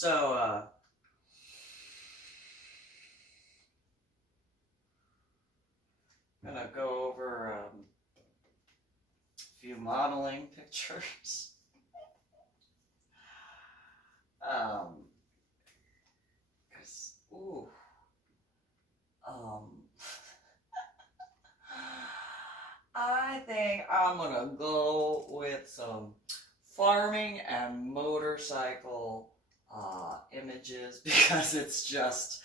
So, I'm gonna go over a few modeling pictures. Um, 'Cause, ooh, um, I think I'm gonna go with some farming and motorcycle images because it's just,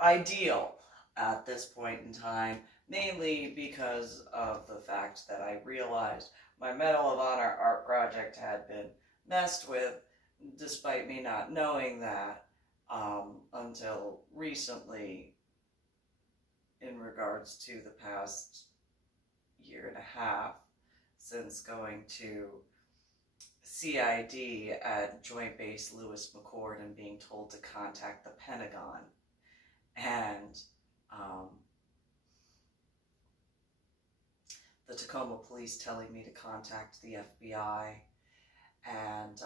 ideal at this point in time, mainly because of the fact that I realized my Medal of Honor art project had been messed with, despite me not knowing that until recently, in regards to the past year and a half since going to CID at Joint Base Lewis McChord and being told to contact the Pentagon, and the Tacoma police telling me to contact the FBI, and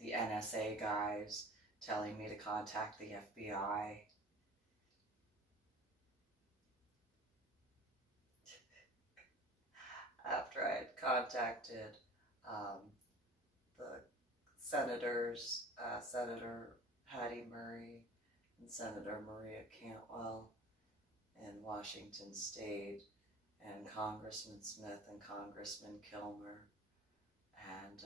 the NSA guys telling me to contact the FBI. After I had contacted the senators, Senator Patty Murray and Senator Maria Cantwell in Washington State, and Congressman Smith and Congressman Kilmer, and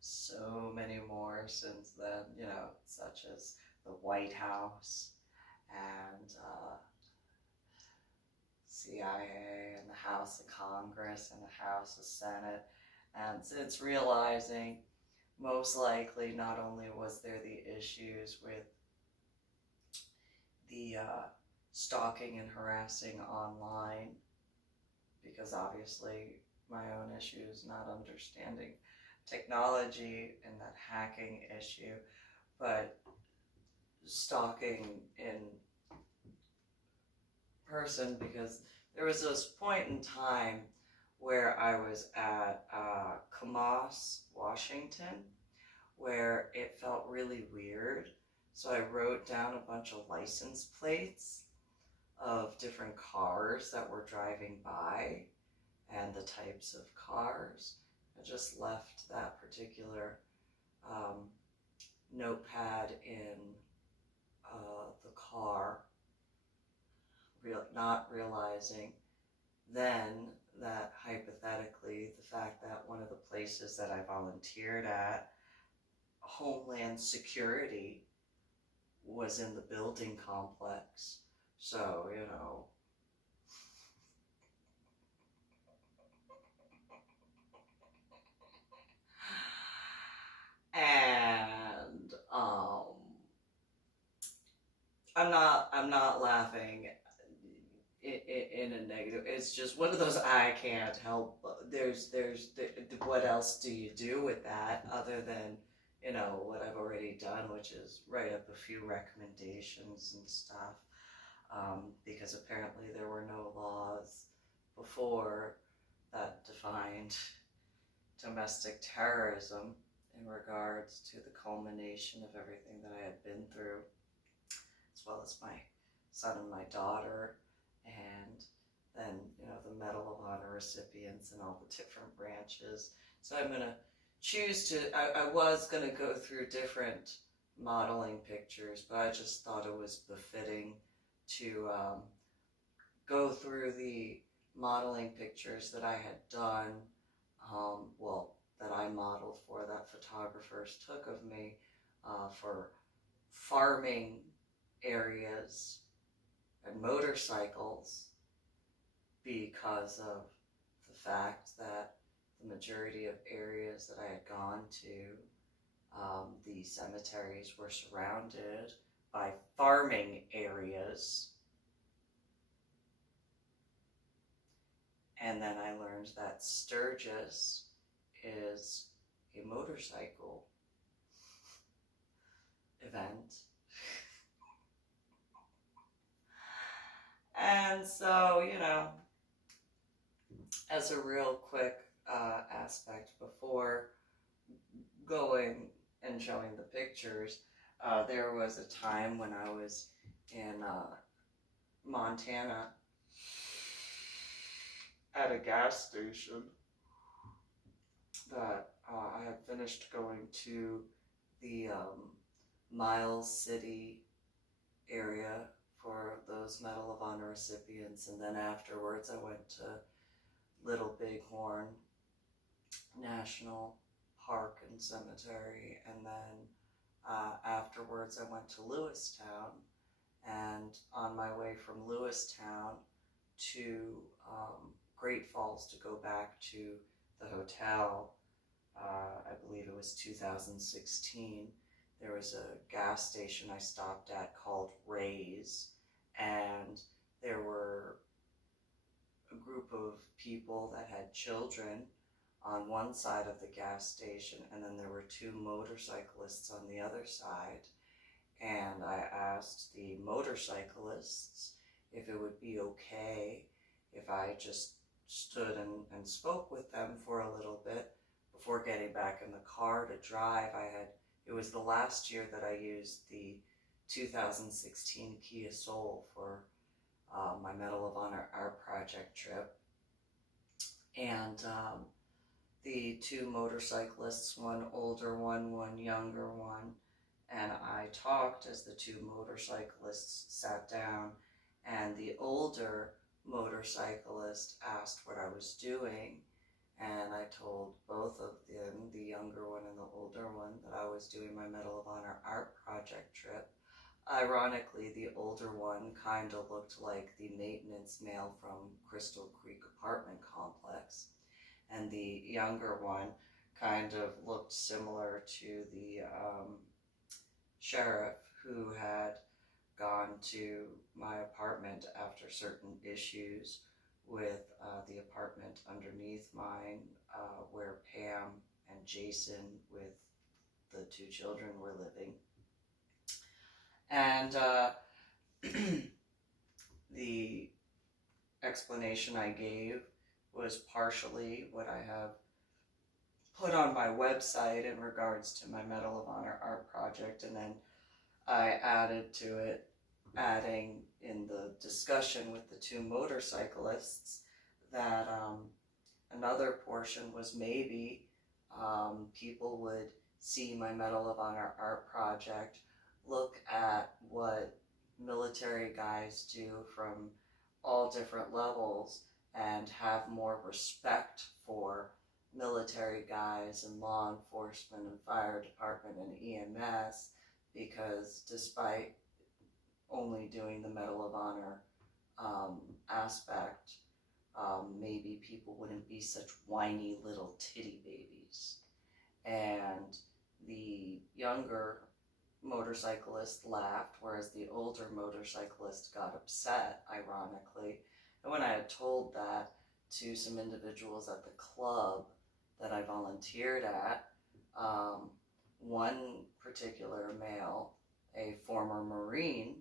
so many more since then, such as the White House and CIA and the House of Congress and the House of Senate. And it's realizing most likely not only was there the issues with the stalking and harassing online, because obviously my own issues not understanding technology and that hacking issue, but stalking in person, because there was this point in time where I was at Camas, Washington, where it felt really weird. So I wrote down a bunch of license plates of different cars that were driving by and the types of cars. I just left that particular notepad in the car, not realizing then that hypothetically the fact that one of the places that I volunteered at, Homeland Security, was in the building complex. So, and I'm not laughing in a negative. It's just one of those I can't help. What else do you do with that other than what I've already done, which is write up a few recommendations and stuff, because apparently there were no laws before that defined domestic terrorism in regards to the culmination of everything that I had been through, as well as my son and my daughter, and then, the Medal of Honor recipients and all the different branches. So I'm going to choose to, I was going to go through different modeling pictures, but I just thought it was befitting to go through the modeling pictures that I had done, that I modeled for, that photographers took of me for farming areas and motorcycles, because of the fact that the majority of areas that I had gone to, the cemeteries were surrounded by farming areas. And then I learned that Sturgis is a motorcycle event. And so, as a real quick aspect before going and showing the pictures, there was a time when I was in Montana at a gas station that I had finished going to the Miles City area for those Medal of Honor recipients, and then afterwards I went to Little Bighorn National Park and Cemetery, and then afterwards I went to Lewistown, and on my way from Lewistown to Great Falls to go back to the hotel, I believe it was 2016, there was a gas station I stopped at called Ray's, and there were a group of people that had children on one side of the gas station, and then there were two motorcyclists on the other side. And I asked the motorcyclists if it would be okay if I just stood and spoke with them for a little bit before getting back in the car to drive. It was the last year that I used the 2016 Kia Soul for my Medal of Honor Art Project trip. And the two motorcyclists, one older one, one younger one, and I talked as the two motorcyclists sat down, and the older motorcyclist asked what I was doing, and I told both of them, the younger one and the older one, that I was doing my Medal of Honor Art Project trip. Ironically, the older one kind of looked like the maintenance male from Crystal Creek apartment complex, and the younger one kind of looked similar to the sheriff who had gone to my apartment after certain issues with the apartment underneath mine, where Pam and Jason with the two children were living. And the explanation I gave was partially what I have put on my website in regards to my Medal of Honor art project, and then I added to it, adding in the discussion with the two motorcyclists, that another portion was maybe people would see my Medal of Honor art project, look at what military guys do from all different levels, and have more respect for military guys and law enforcement and fire department and EMS, because despite only doing the Medal of Honor aspect, maybe people wouldn't be such whiny little titty babies. And the younger motorcyclist laughed, whereas the older motorcyclist got upset, ironically. And when I had told that to some individuals at the club that I volunteered at, one particular male, a former Marine,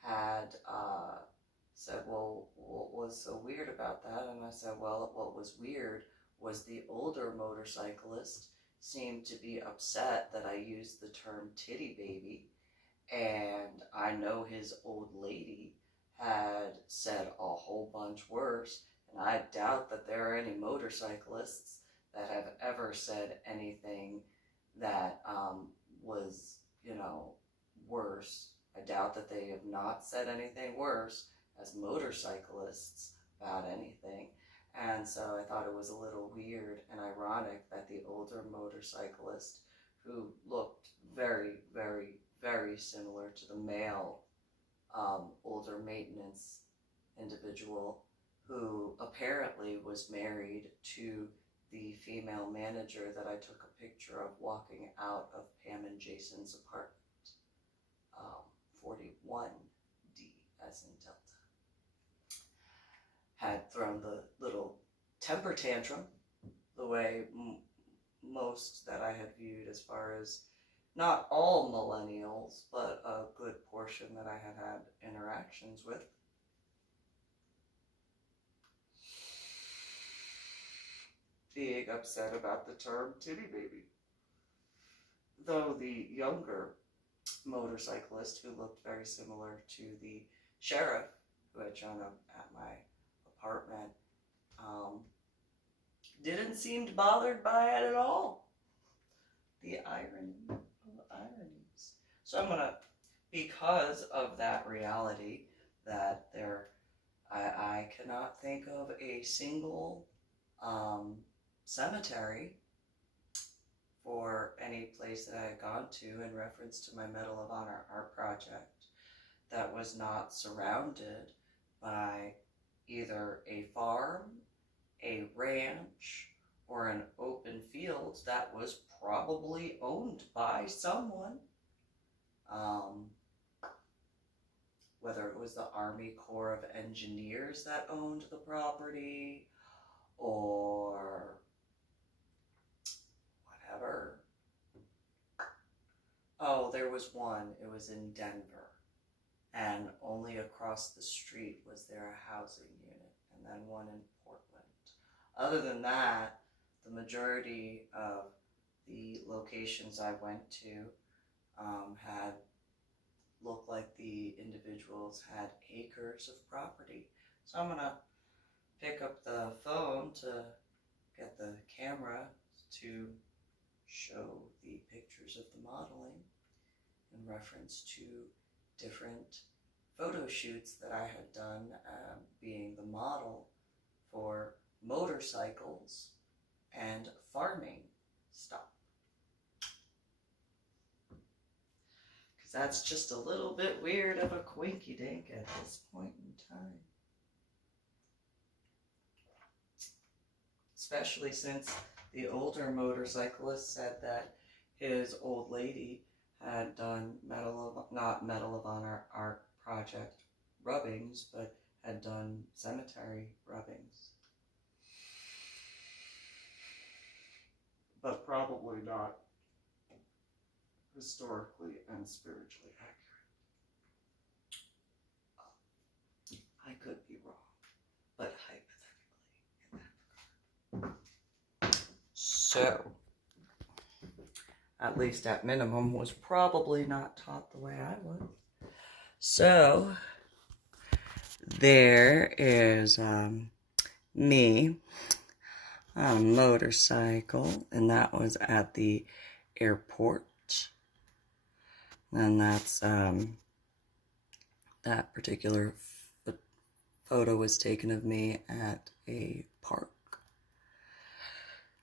had said, well, what was so weird about that? And I said, well, what was weird was the older motorcyclist seemed to be upset that I used the term titty baby, and I know his old lady had said a whole bunch worse, and I doubt that there are any motorcyclists that have ever said anything that was, worse. I doubt that they have not said anything worse as motorcyclists about anything. And so I thought it was a little weird and ironic that the older motorcyclist, who looked very, very, very similar to the male older maintenance individual, who apparently was married to the female manager that I took a picture of walking out of Pam and Jason's apartment, 41D as in Delta, had thrown the little temper tantrum the way most that I had viewed, as far as not all millennials, but a good portion that I had had interactions with. being upset about the term titty baby. Though the younger motorcyclist, who looked very similar to the sheriff who had shown up at my apartment, didn't seem bothered by it at all. The irony of ironies. So I'm gonna, because of that reality, that I cannot think of a single cemetery for any place that I had gone to in reference to my Medal of Honor art project that was not surrounded by either a farm, a ranch, or an open field that was probably owned by someone. Whether it was the Army Corps of Engineers that owned the property, or whatever. Oh, there was one. It was in Denver. And only across the street was there a housing unit, and then one in Portland. Other than that, the majority of the locations I went to had looked like the individuals had acres of property. So I'm gonna pick up the phone to get the camera to show the pictures of the modeling in reference to different photo shoots that I had done, being the model for motorcycles and farming stuff. Because that's just a little bit weird of a quinky dink at this point in time. Especially since the older motorcyclist said that his old lady had done not Medal of Honor art project rubbings, but had done cemetery rubbings. But probably not historically and spiritually accurate. I could be wrong, but hypothetically in that regard. So, at least at minimum, was probably not taught the way I was. So, there is me on a motorcycle, and that was at the airport. And that's that particular photo was taken of me at a park.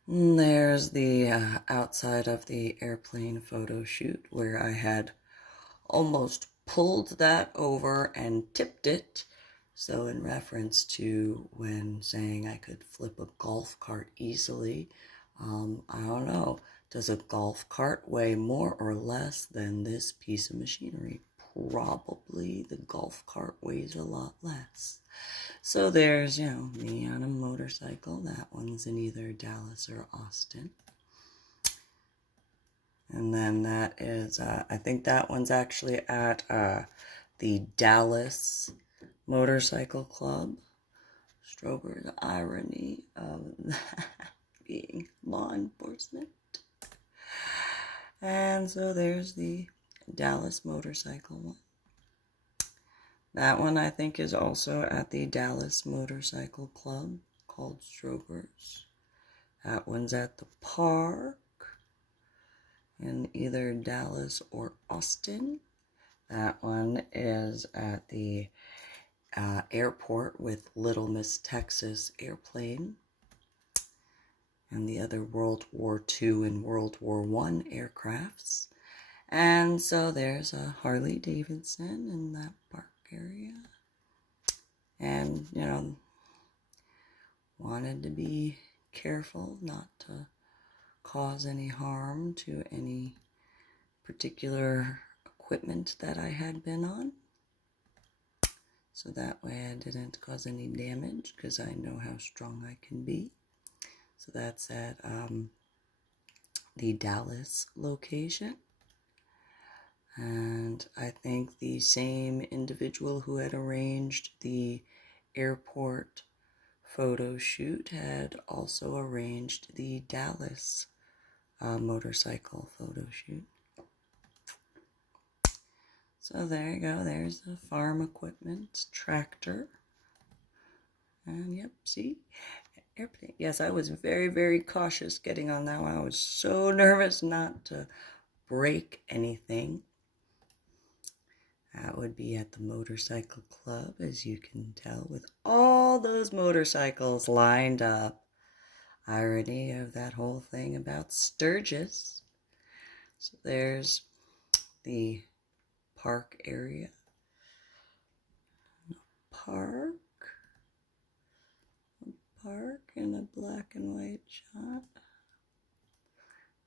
And there's the outside of the airplane photo shoot where I had almost pulled that over and tipped it. So in reference to when saying I could flip a golf cart easily, I don't know, does a golf cart weigh more or less than this piece of machinery? Probably the golf cart weighs a lot less. So there's, me on a motorcycle. That one's in either Dallas or Austin. And then that is, I think that one's actually at the Dallas Motorcycle Club. Strober's irony of that being law enforcement. And so there's the Dallas Motorcycle one. That one I think is also at the Dallas Motorcycle Club called Strober's. That one's at the park in either Dallas or Austin. That one is at the airport with Little Miss Texas airplane. And the other World War II and World War I aircrafts. And so there's a Harley Davidson in that park area. And, wanted to be careful not to cause any harm to any particular equipment that I had been on. So that way I didn't cause any damage because I know how strong I can be. So that's at the Dallas location. And I think the same individual who had arranged the airport photo shoot had also arranged the Dallas motorcycle photo shoot. So there you go, there's the farm equipment, tractor. And yep, see, airplane. Yes, I was very, very cautious getting on that one. I was so nervous not to break anything. That would be at the motorcycle club, as you can tell, with all those motorcycles lined up. Irony of that whole thing about Sturgis. So there's the park area. Park in a black and white shot.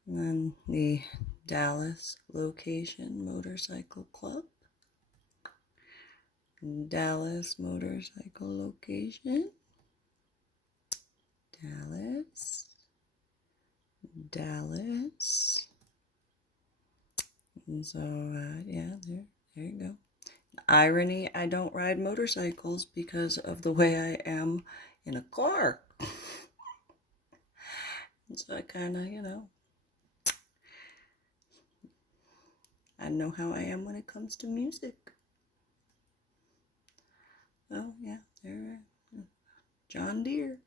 And then the Dallas location, motorcycle club. Dallas motorcycle location. Dallas. And so, yeah, there you go. Irony, I don't ride motorcycles because of the way I am in a car. And so I kind of, I know how I am when it comes to music. Oh, yeah, there, John Deere.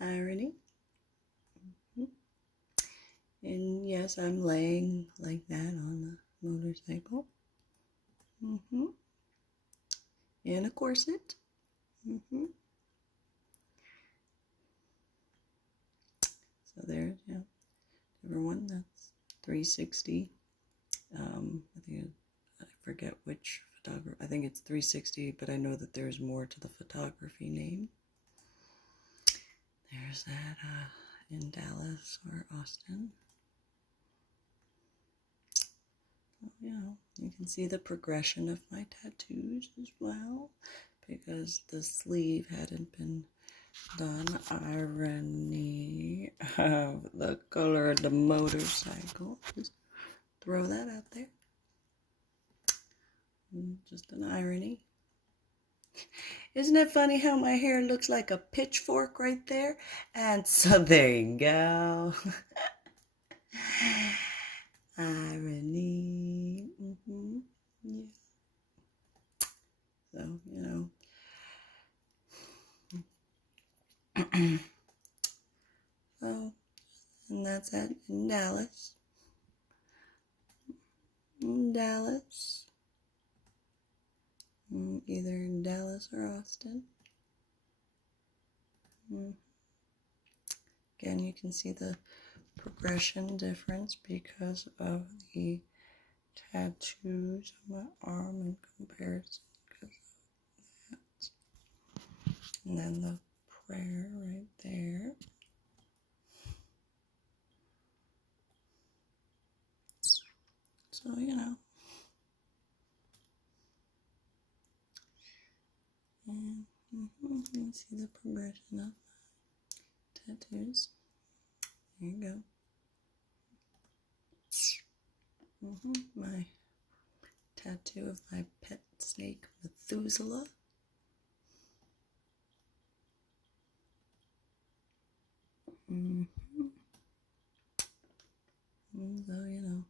Irony. And yes, I'm laying like that on the motorcycle. In a corset. So there's, everyone, that's 360. I forget which photographer. I think it's 360, but I know that there's more to the photography name. There's that in Dallas or Austin. You can see the progression of my tattoos as well, because the sleeve hadn't been done. Irony of the color of the motorcycle. Just throw that out there. Just an irony. Isn't it funny how my hair looks like a pitchfork right there? And so there you go. Irony. Yeah. So, so, and that's it in Dallas. Either in Dallas or Austin. Again, you can see the progression difference because of the tattoos on my arm in comparison. And then the prayer right there. So, and you can see the progression of tattoos. There you go. My tattoo of my pet snake, Methuselah. So,